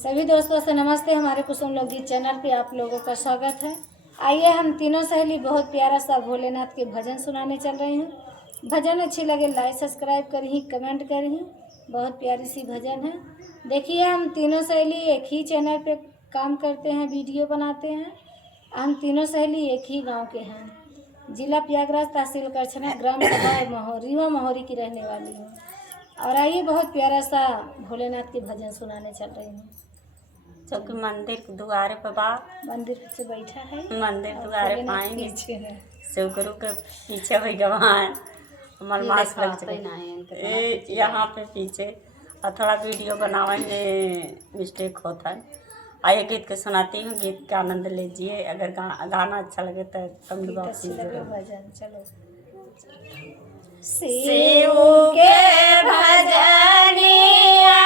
सभी दोस्तों से नमस्ते। हमारे कुसुम लोकगीत चैनल पे आप लोगों का स्वागत है। आइए हम तीनों सहेली बहुत प्यारा सा भोलेनाथ के भजन सुनाने चल रहे हैं। भजन अच्छी लगे लाइक सब्सक्राइब करी, कमेंट करी। बहुत प्यारी सी भजन है। देखिए हम तीनों सहेली एक ही चैनल पे काम करते हैं, वीडियो बनाते हैं। हम तीनों सहेली एक ही गाँव के हैं। जिला प्रयागराज, तहसील करछना, ग्राम सभा रीवा मोहरी की रहने वाली हूँ। और आइए बहुत प्यारा सा भोलेनाथ के भजन सुनाने चल रही हूँ। क्योंकि मंदिर के द्वारे पर बा, मंदिर से बैठा है, मंदिर द्वारे पाएंगे पीछे है। शिवगुरु के पीछे हुई गवान हमारे मास्क लग जाए यहाँ पे पीछे। और थोड़ा वीडियो बनावेंगे मिस्टेक होता है। आइए गीत के सुनाती हूँ, गीत का आनंद लीजिए। अगर गाना अच्छा लगे तो कमेंट बॉक्स में जरूर। भजन चलो। शिव के भजनिया